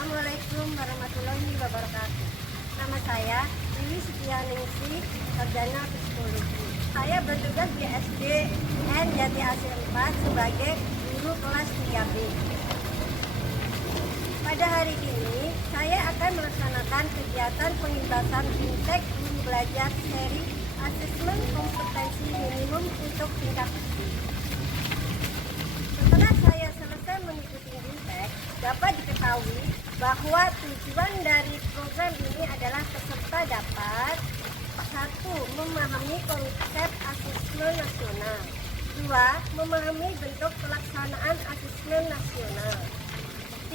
Assalamualaikum warahmatullahi wabarakatuh. Nama saya Dewi Setianingsih, sarjana psikologi. Saya bertugas di SDN Jati Asih 4 sebagai guru kelas 3B. Pada hari ini, saya akan melaksanakan kegiatan pengintasan fintech guru belajar seri asesmen kompetensi minimum untuk tingkat tinggi. Setelah saya selesai mengikuti fintech, dapat diketahui bahwa tujuan dari program ini adalah peserta dapat 1. Memahami konsep asesmen nasional, 2. Memahami bentuk pelaksanaan asesmen nasional,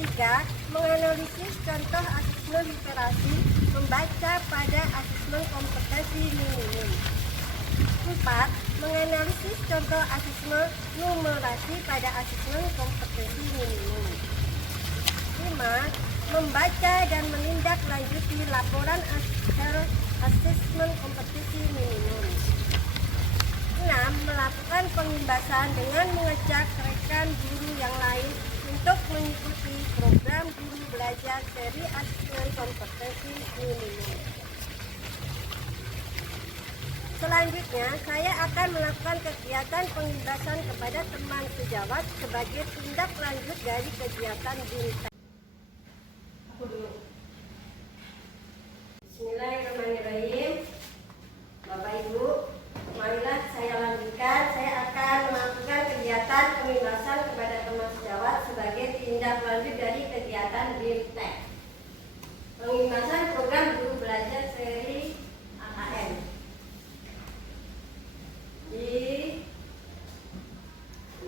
3. Menganalisis contoh asesmen literasi membaca pada asesmen kompetensi minimum, 4. Menganalisis contoh asesmen numerasi pada asesmen kompetensi minimum, 5. Membaca dan menindaklanjuti laporan asesmen kompetensi minimum, 6. Melakukan pengimbasan dengan mengajak rekan guru yang lain untuk mengikuti program guru belajar seri asesmen kompetensi minimum. Selanjutnya, saya akan melakukan kegiatan pengimbasan kepada teman sejawat sebagai tindak lanjut dari kegiatan bintang. Bismillahirrahmanirrahim. Bapak Ibu, marilah saya lanjutkan. Saya akan melakukan kegiatan pengimbasan kepada teman sejawat sebagai tindak lanjut dari kegiatan bintang. Pengimbasan program guru belajar seri AKM.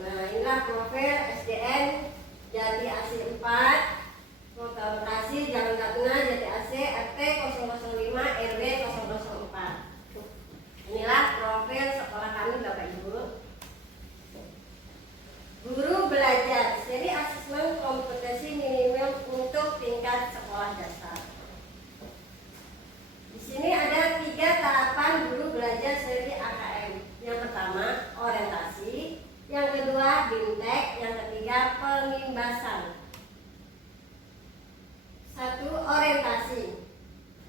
Inilah profil SDN Jati Asih 4, lokasi Jalan Katuna, Jati Asih, RT 005, RW 004. Inilah profil sekolah kami, Bapak Ibu. Guru belajar seri asesmen kompetensi minimum untuk tingkat sekolah dasar. Di sini ada 3 tahapan guru belajar seri AKM. Yang pertama, orientasi, yang kedua, bimtek, yang ketiga, pengimbasan. 1. Orientasi.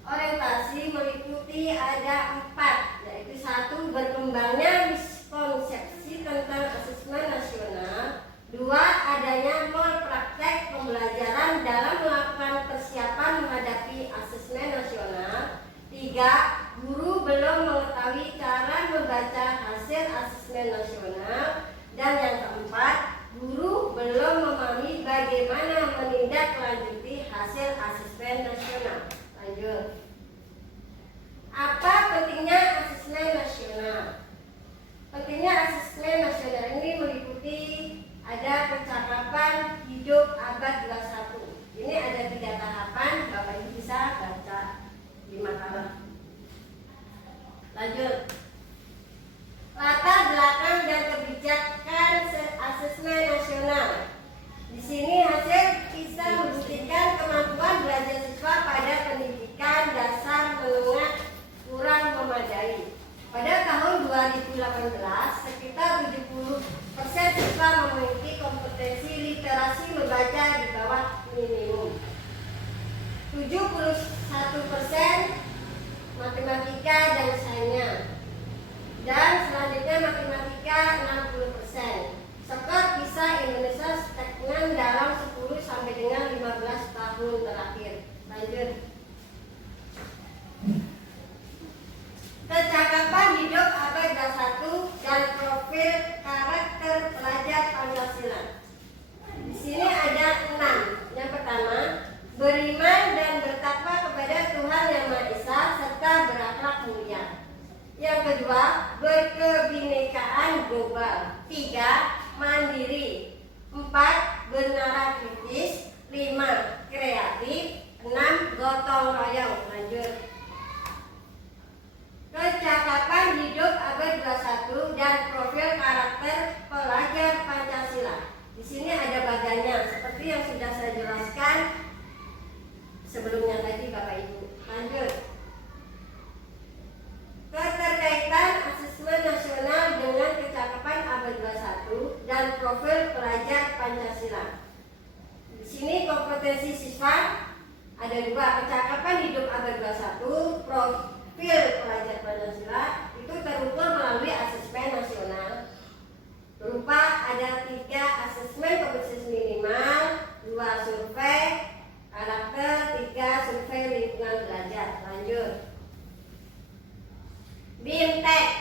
Orientasi meliputi ada 4, yaitu 1. Berkembangnya miskonsepsi tentang asesmen nasional, 2. Adanya malpraktek pembelajaran dalam melakukan persiapan menghadapi asesmen nasional, 3. Guru belum mengetahui cara membaca hasil asesmen nasional, dan yang keempat, guru belum memahami bagaimana menindaklanjuti hasil asesmen nasional. Lanjut. Apa pentingnya asesmen nasional? Pentingnya asesmen nasional ini meliputi ada percakapan hidup abad 21. Ini ada 3 tahapan, Bapak Ibu bisa baca di makalah. Lanjut. Latar belakang dan kebijakan asesmen nasional. Di sini hasil bisa membuktikan kemampuan belajar siswa pada pendidikan dasar menengah kurang memadai. Pada tahun 2018, sekitar 70% siswa memiliki kompetensi literasi membaca di bawah minimum. 71% matematika dan sains, dan selanjutnya matematika 60%. Skor PISA Indonesia stagnan dalam 10 sampai dengan 15 tahun terakhir. Lanjut. Kecakapan hidup abad 21 dan profil karakter pelajar Pancasila. Di sini ada 6. Yang pertama, beriman dan bertakwa kepada Tuhan Yang Maha Esa serta berakhlak mulia. Yang kedua, berkebinekaan global. 3. Mandiri. 4. Bernara kritis. 5. Kreatif. 6. Gotong royong. Lanjut. Kecakapan hidup abad 21 dan profil karakter pelajar Pancasila. Di sini ada badannya seperti yang sudah saya jelaskan sebelumnya tadi, Bapak Ibu. Lanjut. Keterkaitan asesmen nasional dengan kecakapan abad 21 dan profil pelajar Pancasila. Di sini kompetensi siswa ada 2, kecakapan hidup abad 21, profil pelajar Pancasila itu terukur melalui asesmen nasional. Berupa ada 3 asesmen kompetensi minimal, 2 survei karakter, 3 survei lingkungan belajar. Lanjut. BIMTEK.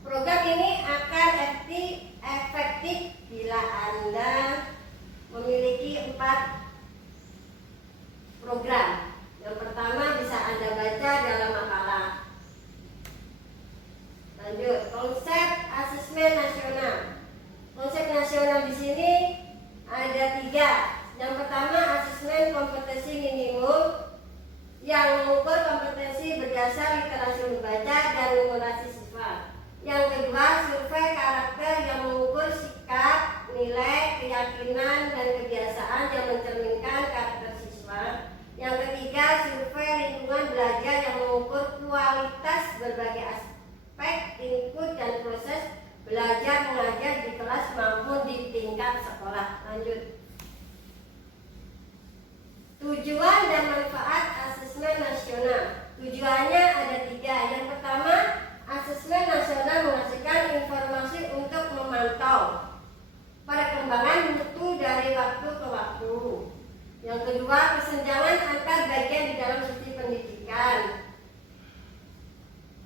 Program ini akan efektif bila Anda memiliki 4 program. Yang pertama bisa Anda baca dalam makalah. Lanjut, konsep asesmen nasional. Konsep nasional di sini ada 3. Yang pertama asesmen kompetensi minimum yang mengukur kompetensi berdasar literasi membaca dan numerasi siswa. Yang kedua survei karakter yang mengukur sikap, nilai, keyakinan, dan kebiasaan yang mencerminkan karakter siswa. Yang ketiga survei lingkungan belajar yang mengukur kualitas berbagai aspek input dan proses belajar mengajar di kelas maupun di tingkat sekolah. Lanjut. Tujuan dan manfaat asesmen nasional. Tujuannya ada 3. Yang pertama, asesmen nasional menghasilkan informasi untuk memantau perkembangan mutu dari waktu ke waktu. Yang kedua, kesenjangan antar bagian di dalam sistem pendidikan.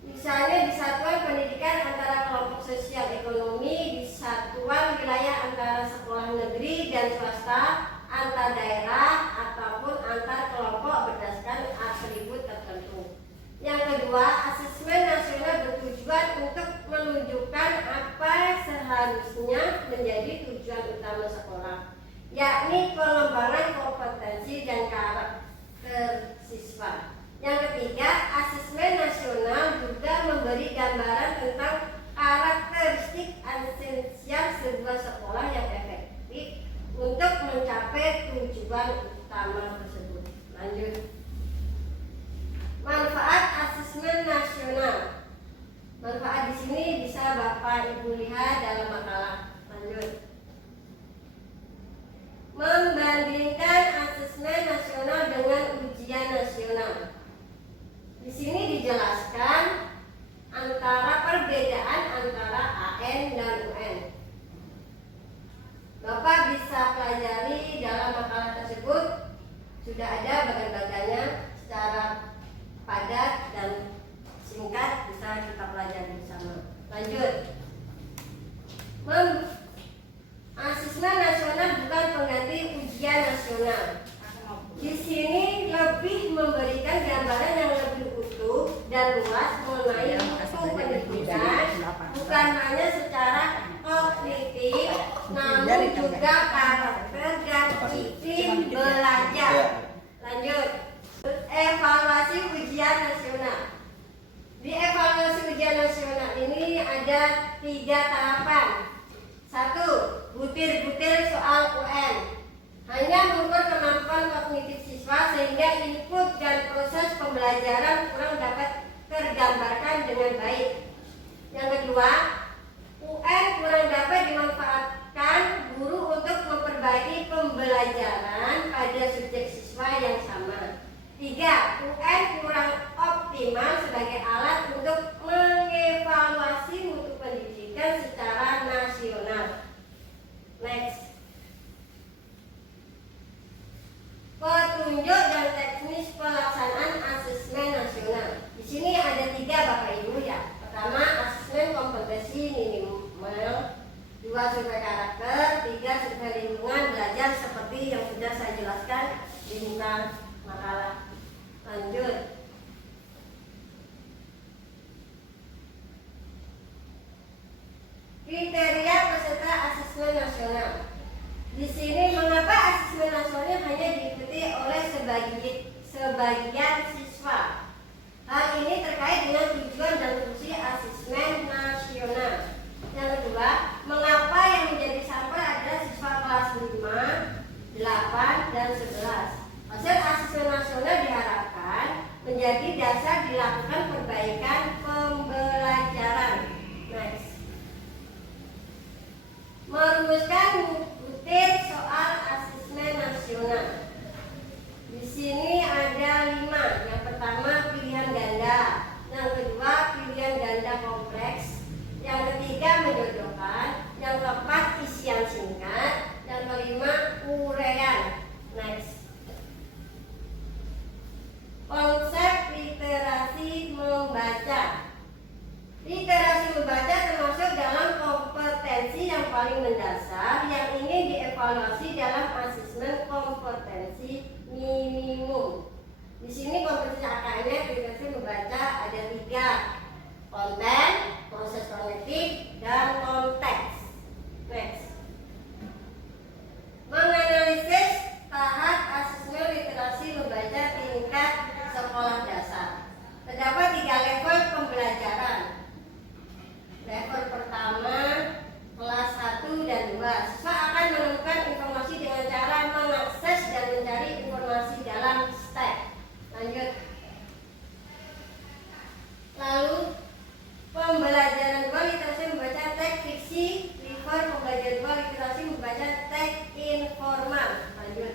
Misalnya di satuan pendidikan antara kelompok sosial ekonomi, di satuan wilayah antara sekolah negeri dan swasta, antar daerah, ataupun antar kelompok berdasarkan atribut tertentu. Yang kedua, asesmen nasional bertujuan untuk menunjukkan apa seharusnya menjadi tujuan utama sekolah, yakni pengembangan kompetensi dan karakter siswa. Yang ketiga, asesmen nasional juga memberi gambaran tentang karakteristik esensial sebuah sekolah yang efektif untuk mencapai tujuan utama tersebut. Lanjut. Manfaat asesmen nasional. Manfaat di sini bisa Bapak Ibu lihat dalam makalah. Lanjut. Membandingkan asesmen nasional dengan ujian nasional. Di sini dijelaskan antara perbedaan antara AN dan UN. Bapak bisa pelajari dalam makalah tersebut, sudah ada bagan-bagannya secara padat dan singkat, bisa kita pelajari bersama. Lanjut. Asesmen nasional bukan pengganti ujian nasional. Di sini lebih memberikan gambaran yang lebih utuh dan luas mengenai mutu pendidikan, bukan hanya secara kognitif, namun juga karakter dan iklim belajar. Lanjut. Evaluasi ujian nasional. Di evaluasi ujian nasional ini ada 3 tahapan. 1. Butir-butir soal UN. Hanya mengukur kemampuan kognitif siswa sehingga input dan proses pembelajaran kurang dapat tergambarkan dengan baik. Yang kedua, UN kurang dapat dimanfaatkan guru untuk memperbaiki pembelajaran pada subjek siswa yang sama. 3. UN kurang optimal sebagai alat untuk mengevaluasi mutu pendidikan secara nasional. Next. Petunjuk dan teknis pelaksanaan asesmen nasional. Di sini ada 3 Bapak Ibu ya. Pertama, asesmen kompetensi minimal, 2 survei karakter, 3 survei lingkungan belajar seperti yang sudah saya jelaskan di makalah. Lanjut. Kriteria peserta asesmen nasional. Di sini mengapa asesmen nasional hanya diikuti oleh sebagian siswa? Hal ini terkait dengan tujuan dan fungsi asesmen nasional. Yang kedua, mengapa yang menjadi sampel adalah siswa kelas 5, 8, dan 11? Hasil asesmen nasional diharapkan menjadi dasar dilakukan perbaikan pembelajaran. Next. Merumuskan evaluasi dalam asesmen kompetensi minimum. Di sini kompetensi AKN-nya kita membaca ada 3: konten, proses kognitif, dan konteks. Next. Menganalisis tahap asesmen literasi membaca tingkat sekolah dasar. Terdapat 3 level pembelajaran. Level pertama, kelas 1 dan 2. Siswa akan menemukan informasi dengan cara mengakses dan mencari informasi dalam STEP. Lanjut. Lalu pembelajaran 2 literasi membaca teks fiksi. Level pembelajaran 2 literasi membaca teks informal. Lanjut.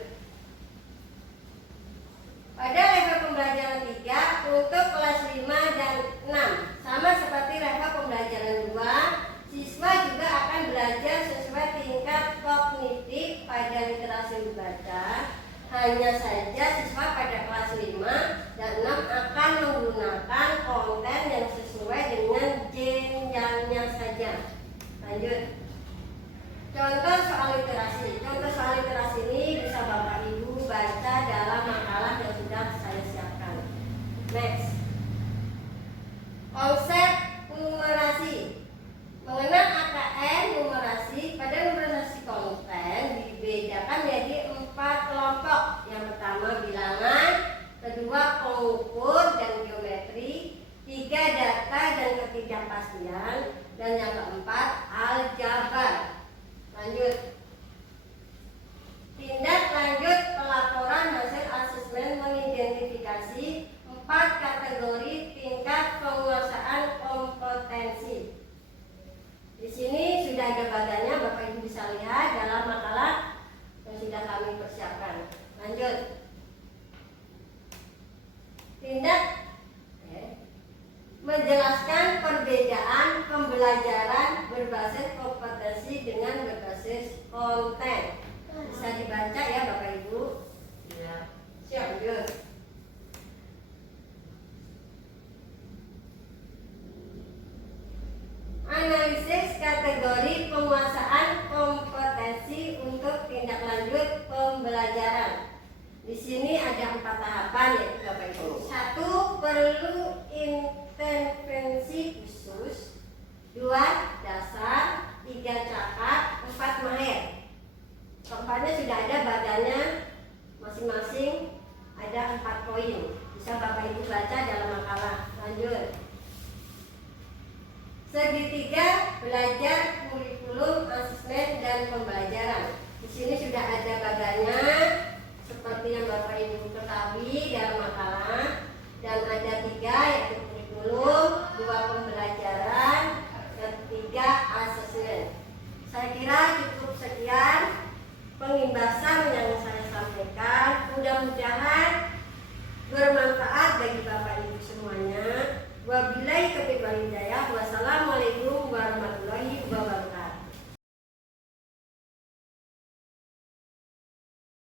Pada level pembelajaran 3 untuk kelas 5 dan 6, sama seperti level pembelajaran 2, siswa juga akan belajar sesuai tingkat kognitif pada literasi membaca. Hanya saja siswa pada kelas 5 dan 6 akan menggunakan konten yang sesuai dengan jenjangnya saja. Lanjut. Contoh soal literasi. Contoh soal literasi ini bisa Bapak Ibu baca dalam makalah yang sudah saya siapkan. Next. Konsep numerasi. Mengenal AKN numerasi, pada numerasi konten dibedakan menjadi 4 kelompok. Yang pertama bilangan, kedua pengukur dan geometri, 3 data dan ketidakpastian, dan yang keempat aljabar. Lanjut. Tindak lanjut pelaporan hasil asesmen mengidentifikasi 4 kategori tingkat penguasaan kompetensi. Di sini sudah ada badannya, Bapak Ibu bisa lihat dalam makalah yang sudah kami persiapkan. Lanjut. Tindak menjelaskan perbedaan pembelajaran berbasis kompetensi dengan berbasis konten. Bisa dibaca ya Bapak Ibu. Ya. Siap. Lanjut. Analisis kategori penguasaan kompetensi untuk tindak lanjut pembelajaran. Di sini ada 4 tahapan ya Bapak Ibu. 1. Perlu intervensi khusus. 2. Dasar. 3. Cakap. 4. Mahir. Keempatnya sudah ada badannya masing-masing, ada 4 poin. Bisa Bapak Ibu baca dalam makalah. Lanjut. Segitiga belajar kurikulum asesmen dan pembelajaran. Di sini sudah ada badannya seperti yang Bapak Ibu ketahui dalam makalah, dan ada 3 yaitu kurikulum, 2 pembelajaran, dan 3 asesmen. Saya kira cukup sekian pengimbasan yang saya sampaikan. Mudah-mudahan bermanfaat bagi Bapak Ibu semuanya. Wabillahi taufiq wal hidayah. Wassalamualaikum warahmatullahi wabarakatuh.